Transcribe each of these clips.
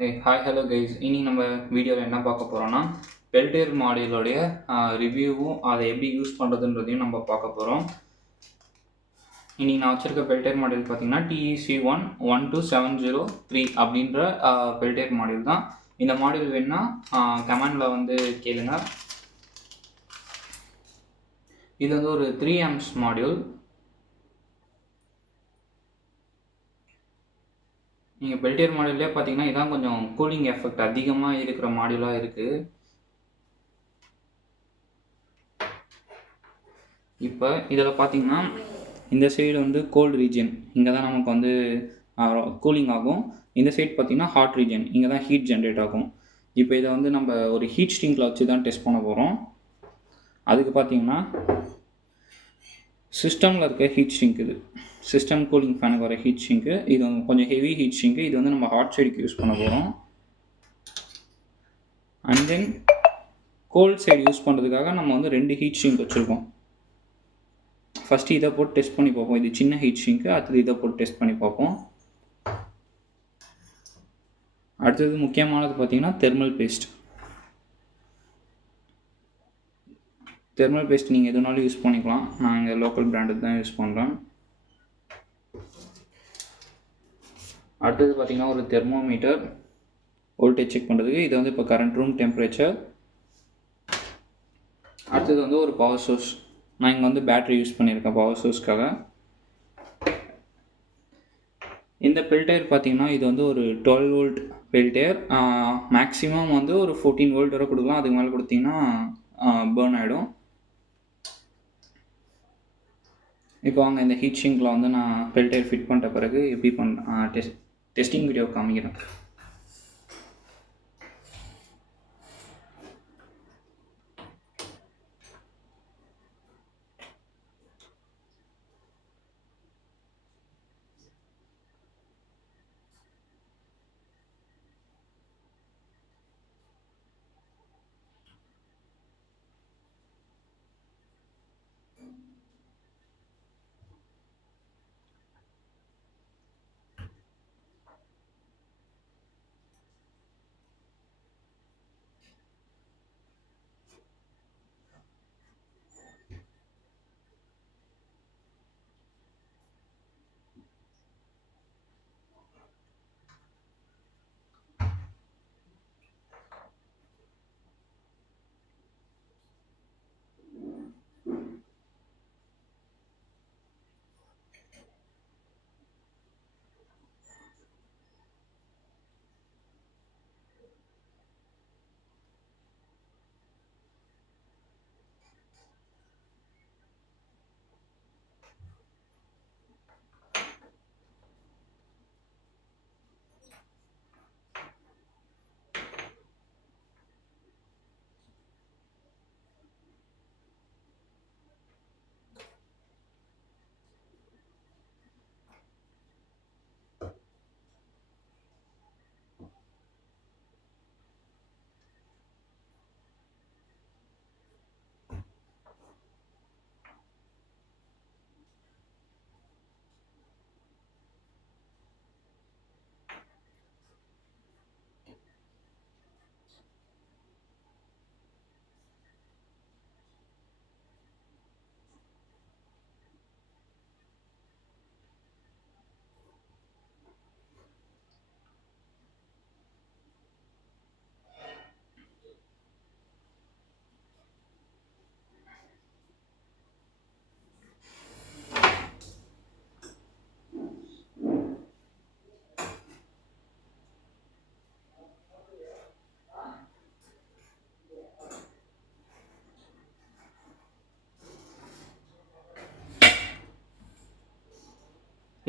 Hi hello guys. இனி நம்ம வீடியோவில் என்ன பார்க்க போகிறோம்னா பெல்டேர் மாடியூலோடைய ரிவ்யூவும் அதை எப்படி யூஸ் பண்ணுறதுன்றதையும் நம்ம பார்க்க போகிறோம். இனி நான் வச்சுருக்க பெல்டேர் மாடியூல் பார்த்தீங்கன்னா TEC1 12703 அப்படின்ற பெல்டேர் மாடியூல் தான். இந்த மாடியூல் வேணுன்னா கமெண்டில் வந்து கேளுங்க. இது வந்து ஒரு 3 amps மாடியூல். நீங்கள் பெல்டியர் மாடியூல்லே பார்த்தீங்கன்னா இதான் கொஞ்சம் கூலிங் எஃபெக்ட் அதிகமாக இருக்கிற மாடியூலாக இருக்குது. இப்போ இதில் பார்த்தீங்கன்னா இந்த சைடு வந்து கோல்டு ரீஜன், இங்கே தான் நமக்கு வந்து கூலிங் ஆகும். இந்த சைடு பார்த்தீங்கன்னா ஹாட் ரீஜன், இங்கே தான் ஹீட் ஜென்ரேட் ஆகும். இப்போ இதை வந்து நம்ம ஒரு ஹீட் ஸ்ட்ரிங்கில் வச்சு தான் டெஸ்ட் பண்ண போகிறோம். அதுக்கு பார்த்தீங்கன்னா சிஸ்டமில் இருக்க ஹீட் ஸ்ட்ரிங்க், இது சிஸ்டம் கூலிங் ஃபேனுக்கு வர ஹீட் ஸ்ட்ரிங்க்கு. இது வந்து கொஞ்சம் ஹெவி ஹீட் ஸ்ட்ரிங்க்கு. இது வந்து நம்ம ஹாட் சைடுக்கு யூஸ் பண்ண போகிறோம். And then cold side use பண்ணுறதுக்காக நம்ம வந்து 2 ஹீட் ஸ்ட்ரிங்க் வச்சுருக்கோம். ஃபஸ்ட்டு இதை போட்டு டெஸ்ட் பண்ணி பார்ப்போம். இது சின்ன ஹீட் ஸ்ட்ரிங்க்கு. அடுத்தது இதை போட்டு டெஸ்ட் பண்ணி பார்ப்போம். அடுத்தது முக்கியமானது பார்த்தீங்கன்னா தெர்மல் பேஸ்ட். தெர்மல் பேஸ்ட் நீங்கள் எதுனாலும் யூஸ் பண்ணிக்கலாம். நான் இங்கே லோக்கல் பிராண்டு தான் யூஸ் பண்ணுறேன். அடுத்தது பார்த்தீங்கன்னா ஒரு தெர்மோமீட்டர், வோல்டேஜ் செக் பண்ணுறதுக்கு. இது வந்து இப்போ கரண்ட் ரூம் டெம்பரேச்சர். அடுத்தது வந்து ஒரு பவர் சோர்ஸ். நான் இங்கே வந்து பேட்ரி யூஸ் பண்ணியிருக்கேன் பவர் சோர்ஸ்க்காக. இந்த பெல்டயர் பார்த்தீங்கன்னா இது வந்து ஒரு 12 வோல்ட் பெல்டயர். மேக்ஸிமம் வந்து ஒரு 14 வோல்ட் வரை கொடுக்கலாம். அதுக்கு மேலே கொடுத்தீங்கன்னா பேர்ன் ஆகிடும். இப்போ வாங்க இந்த ஹீட் ஷிங்கில் வந்து நான் பெல்டயர் ஃபிட் பண்ணிட்ட பிறகு எப்படி டெஸ்டிங் வீடியோ காமிக்கிறேன்.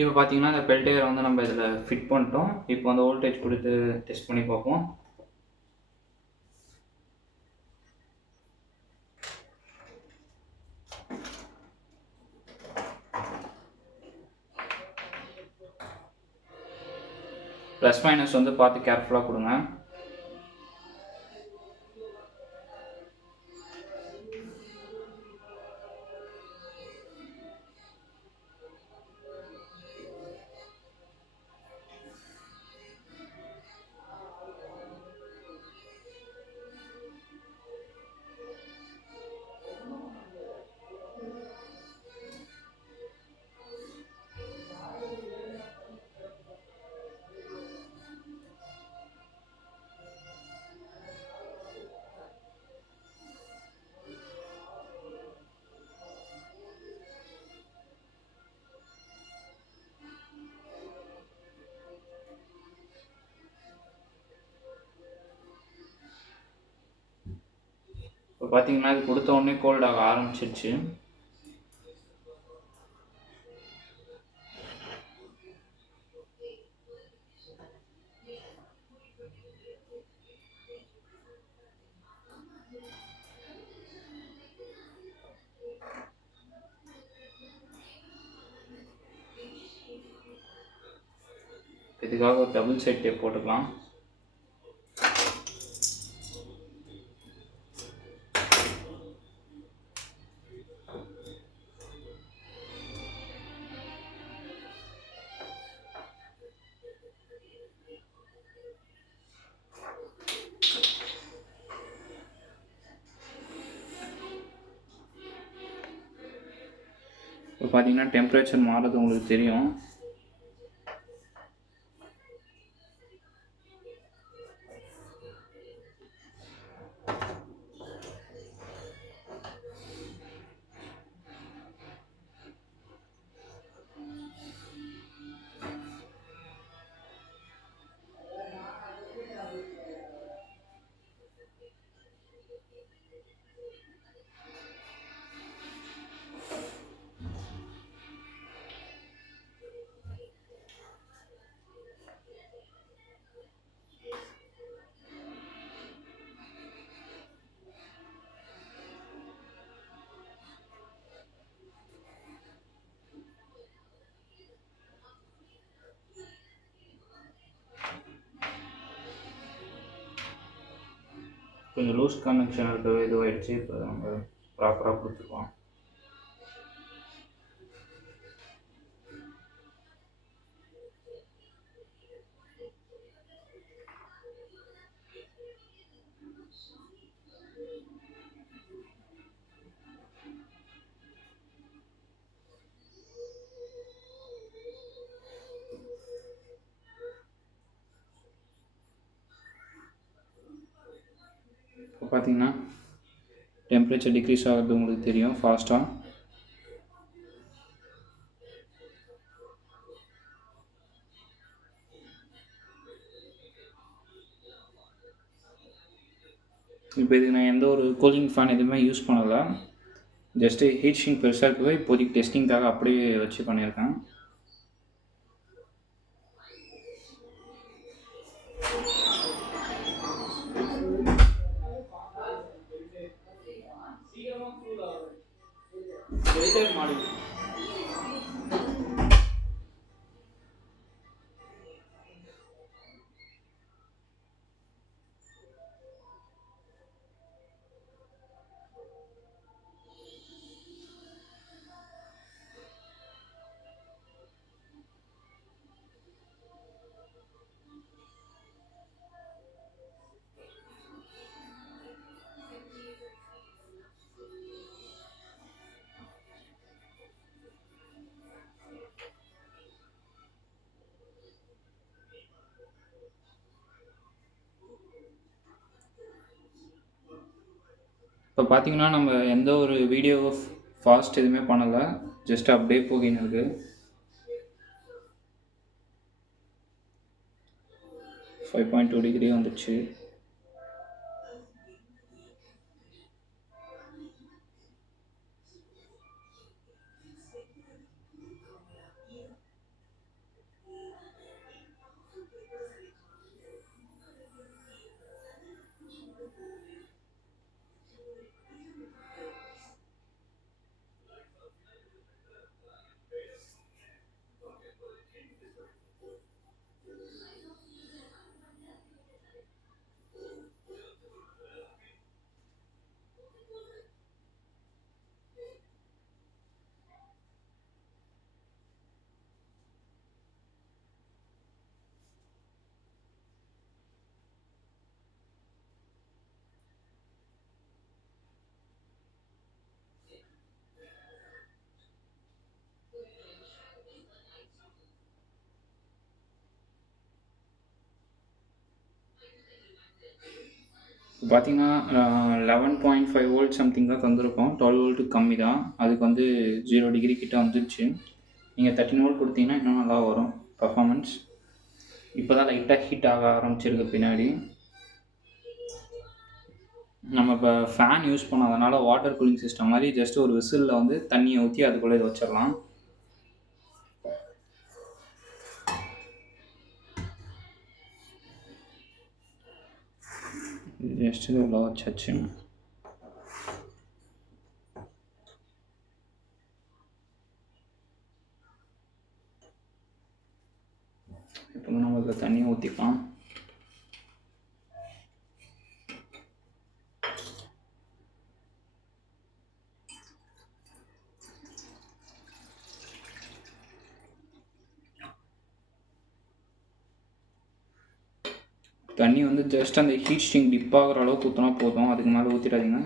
இப்போ பார்த்தீங்கன்னா இந்த பெல்டயரை வந்து நம்ம இதில் ஃபிட் பண்ணிட்டோம். இப்போ அந்த வோல்டேஜ் கொடுத்து டெஸ்ட் பண்ணி பார்ப்போம். ப்ளஸ் மைனஸ் வந்து பார்த்து கேர்ஃபுல்லாக கொடுங்க. பார்த்தீங்கன்னா இது கொடுத்த உடனே கோல்ட் ஆக ஆரம்பிச்சிருச்சு. இதுக்காக ஒரு டபுள் சைட் டேப் போட்டுக்கலாம். இப்போ பார்த்தீங்கன்னா டெம்பரேச்சர் மாறுறது உங்களுக்கு தெரியும். கொஞ்சம் லூஸ் கனெக்ஷன் இருக்குது, இதுவாகிடுச்சு. இப்போ நம்ம ப்ராப்பராக கொடுத்துருவோம். இப்போ பார்த்தீங்கன்னா டெம்பரேச்சர் டிக்ரீஸ் ஆகிறது உங்களுக்கு தெரியும் ஃபாஸ்ட்டாக. இப்போ இதுக்கு நான் எந்த ஒரு கூலிங் ஃபேன் எதுவுமே யூஸ் பண்ணலை. ஜஸ்ட்டு ஹீட் ஷிங்க் பெருசாக இருக்கவே இப்போதைக்கு டெஸ்டிங்காக அப்படியே வச்சு பண்ணியிருக்கேன். இப்போ பார்த்தீங்கன்னா நம்ம எந்த ஒரு வீடியோ ஃபாஸ்ட் எதுவுமே பண்ணலை, ஜஸ்ட் அப்படியே போகின்னு இருக்குது. 5.2 டிகிரி வந்துடுச்சு. இப்போ பார்த்தீங்கன்னா 11.5 வோல்ட் சம்திங் தான் தந்திருக்கோம். 12 வோல்ட்டுக்கு கம்மி தான். அதுக்கு வந்து 0 டிகிரி கிட்ட வந்துடுச்சு. நீங்கள் 13 வோல்ட் கொடுத்தீங்கன்னா இன்னும் நல்லா வரும் பர்ஃபார்மன்ஸ். இப்போ தான் லைட்டாக ஹீட் ஆக ஆரம்பிச்சிருக்கு பின்னாடி. நம்ம இப்போ ஃபேன் யூஸ் பண்ணாதனால வாட்டர் கூலிங் சிஸ்டம் மாதிரி ஜஸ்ட் ஒரு விசிலில் வந்து தண்ணியை ஊற்றி அதுக்குள்ளே இதை வச்சிடலாம். ஜஸ்ட் இது உள்ள வச்சாச்சு. இப்போ நம்ம இதில் தண்ணியை ஊற்றிக்கலாம். தண்ணி வந்து ஜஸ்ட் அந்த ஹீட் ஸ்ட்ரிங் டிப் ஆகிற அளவுக்கு ஊற்றினா போதும், அதுக்கு மேலே ஊற்றிடாதீங்க.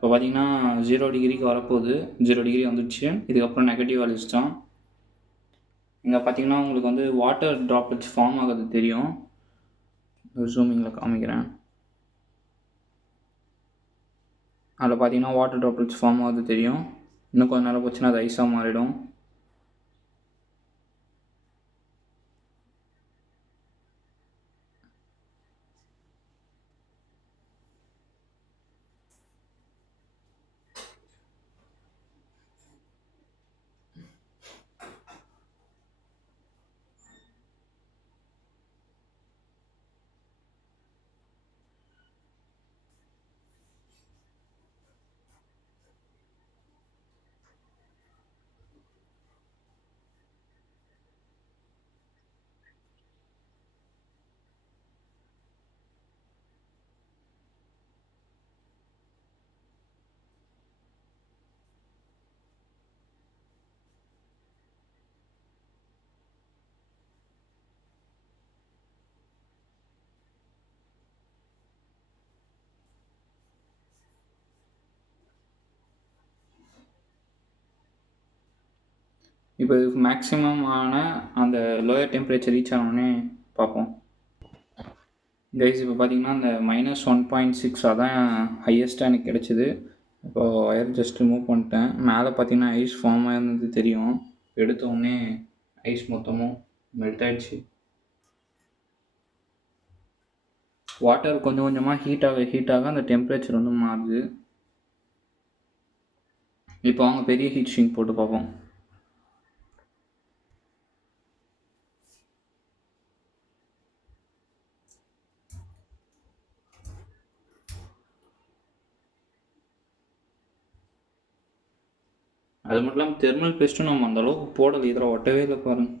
இப்போ பார்த்தீங்கன்னா 0 டிகிரிக்கு வரப்போகுது. 0 டிகிரி வந்துடுச்சு. இதுக்கப்புறம் நெகட்டிவ் வேல்யூஸ் தான். இங்கே பார்த்தீங்கன்னா உங்களுக்கு வந்து வாட்டர் ட்ராப்லெட்ஸ் ஃபார்ம் ஆகிறது தெரியும். ஜூமிங்கில் காமிக்கிறேன். அதில் பார்த்தீங்கன்னா வாட்டர் ட்ராப்லெட்ஸ் ஃபார்ம் ஆகிறது தெரியும். இன்னும் கொஞ்சம் நேரம் போச்சுன்னா அது ஐஸாக மாறிடும். இப்போ இதுக்கு மேக்ஸிமம் ஆன அந்த லோயர் டெம்பரேச்சர் ரீச் ஆனோடனே பார்ப்போம். கைஸ் இப்போ பார்த்தீங்கன்னா அந்த -1.6 அதான் ஹையஸ்ட்டாக எனக்கு கிடச்சிது. இப்போது ஒயர் ஜஸ்ட் ரிமூவ் பண்ணிட்டேன். மேலே பார்த்தீங்கன்னா ஐஸ் ஃபார்ம் ஆயிருந்தது தெரியும். எடுத்தோடனே ஐஸ் மொத்தமும் மெல்ட் ஆகிடுச்சு. வாட்டர் கொஞ்சம் கொஞ்சமாக ஹீட்டாக அந்த டெம்பரேச்சர் வந்து மாறுது. இப்போ அவங்க பெரிய ஹீட் ஷிங்க் போட்டு பார்ப்போம். அது மட்டும் இல்லாமல் தெர்மல் பேஸ்ட்டும் நம்ம அந்தளவுக்கு போடலை. இதில் ஒட்டவே இல்லை பாருங்கள்.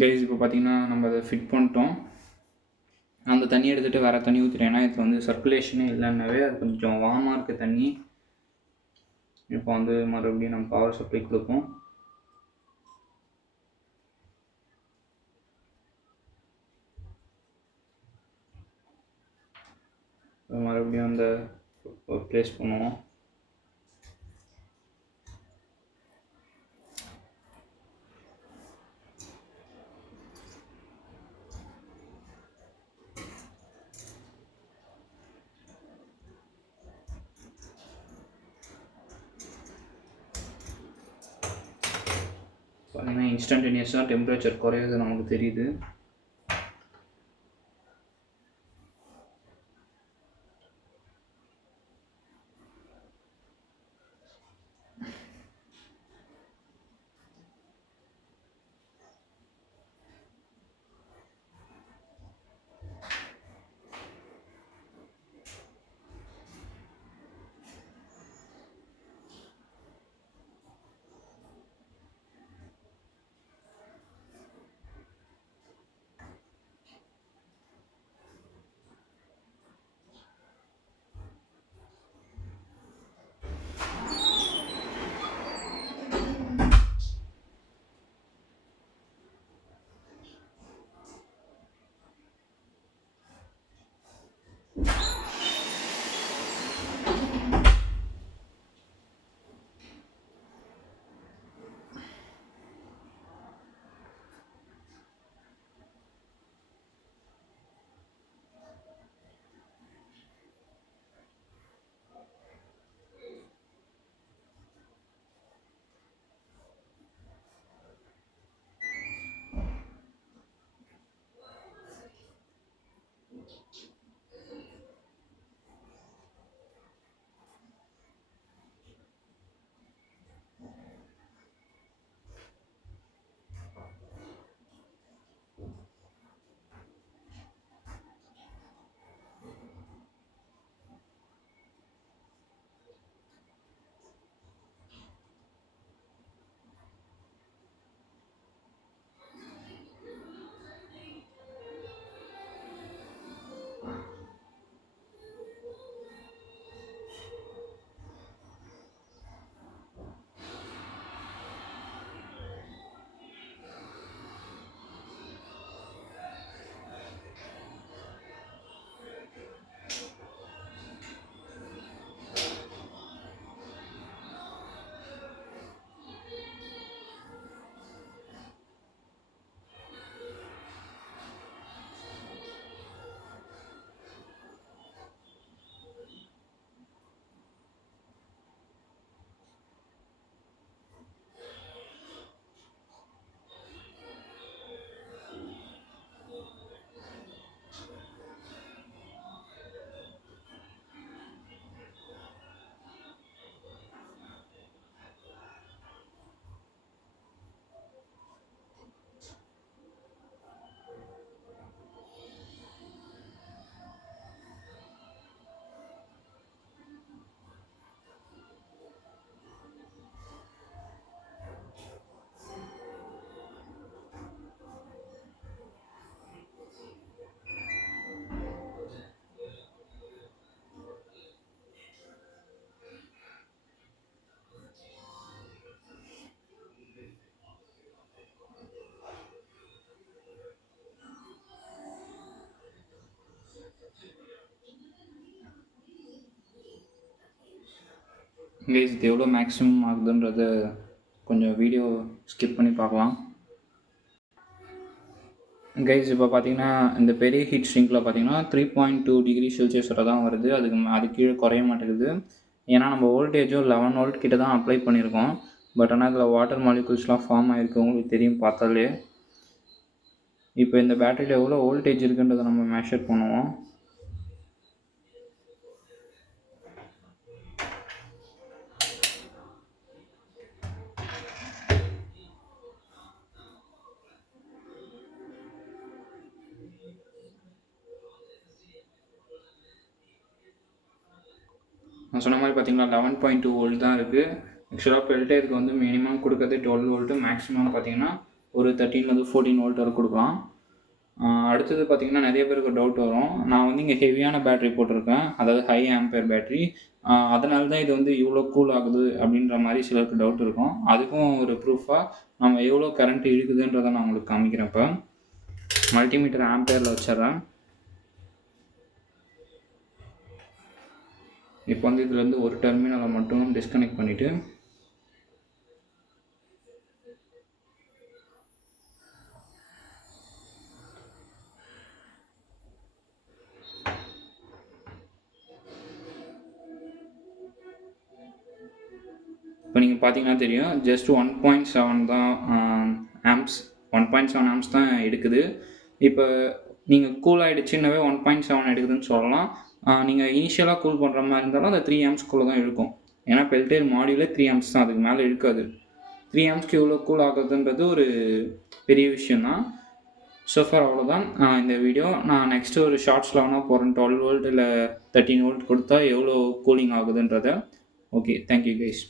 கைஸ் இப்போ பார்த்தீங்கன்னா நம்ம அதை ஃபிட் பண்ணிட்டோம். அந்த தண்ணி எடுத்துகிட்டு வேறு தண்ணி ஊற்றிட்டேன். ஏன்னா இதில் வந்து சர்க்குலேஷனே இல்லைன்னாவே அது கொஞ்சம் வார்மாக இருக்குது தண்ணி. இப்போ வந்து மறுபடியும் நம்ம பவர் சப்ளை கொடுப்போம். மறுபடியும் அந்த ப்ளேஸ் பண்ணுவோம். பார்த்தீங்கன்னா இன்ஸ்டன்டேனியஸாக டெம்பரேச்சர் குறையிறது நமக்கு தெரியுது. கைஸ் இது எவ்வளோ மேக்ஸிமம் ஆகுதுன்றத கொஞ்சம் வீடியோ ஸ்கிப் பண்ணி பார்க்கலாம். கைஸ் இப்போ பார்த்தீங்கன்னா இந்த பெரிய ஹீட் ஸ்ட்ரிங்கில் பார்த்தீங்கன்னா 3.2 டிகிரி செல்சியஸில் தான் வருது. அது கீழே குறைய மாட்டேங்குது. ஏன்னா நம்ம வோல்டேஜும் 11 வோல்ட் கிட்ட தான் அப்ளை பண்ணியிருக்கோம். பட் ஆனால் இதில் வாட்டர் மாலிகுல்ஸ்லாம் ஃபார்ம் ஆகிருக்கு, உங்களுக்கு தெரியும் பார்த்தாலே. இப்போ இந்த பேட்டரியில் எவ்வளோ வோல்டேஜ் இருக்குன்றதை நம்ம மெஷர் பண்ணுவோம். நான் சொன்ன மாதிரி பார்த்தீங்கன்னா 11.2 வோல்ட் தான் இருக்குது. ஆக்சுவலாக பெல்டேருக்கு வந்து மினிமம் கொடுக்கறது 12 வோல்ட்டு, மேக்ஸிமம் பார்த்தீங்கன்னா ஒரு 13 14 வோல்ட் வரை கொடுக்கலாம். அடுத்தது பார்த்திங்கன்னா நிறைய பேருக்கு டவுட் வரும். நான் வந்து இங்கே ஹெவியான பேட்ரி போட்டிருக்கேன், அதாவது ஹை ஆம்பியர் பேட்ரி. அதனால தான் இது வந்து இவ்வளோ கூல் ஆகுது அப்படின்ற மாதிரி சிலருக்கு டவுட் இருக்கும். அதுக்கும் ஒரு ப்ரூஃபாக நம்ம எவ்வளோ கரண்ட் இழுக்குதுன்றதை நான் உங்களுக்கு காமிக்கிறேன். இப்போ மல்டிமீட்டர் ஆம்பியரில் வச்சிட்றேன். இப்போ வந்து இதுலேருந்து ஒரு டெர்மினலை மட்டும் டிஸ்கனெக்ட் பண்ணிவிட்டு இப்போ நீங்கள் பார்த்தீங்கன்னா தெரியும், ஜஸ்ட் 1.7 தான் ஆம்ப்ஸ், 1.7 ஆம்ப்ஸ் தான் எடுக்குது. இப்போ நீங்கள் கூல் ஆகிடுச்சுன்னாவே 1.7 எடுக்குதுன்னு சொல்லலாம். நீங்கள் இனிஷியலாக கூல் பண்ணுற மாதிரி இருந்தாலும் அந்த 3 ஆம்ப்ஸ்குள்ளே தான் இருக்கும். ஏன்னா பெல்டேர் மாடியூலே 3 ஆம்ப்ஸ் தான், அதுக்கு மேலே இருக்காது. 3 ஆம்ப்ஸ்க்கு எவ்வளோ கூல் ஆகுதுன்றது ஒரு பெரிய விஷயந்தான். ஸோ ஃபார் அவ்வளோதான் இந்த வீடியோ. நான் நெக்ஸ்ட்டு ஒரு ஷார்ட்ஸில் வேணால் போகிறேன், 12 வோல்ட் இல்லை 13 வோல்ட் கொடுத்தா எவ்வளோ கூலிங் ஆகுதுன்றதை. Okay, thank you guys.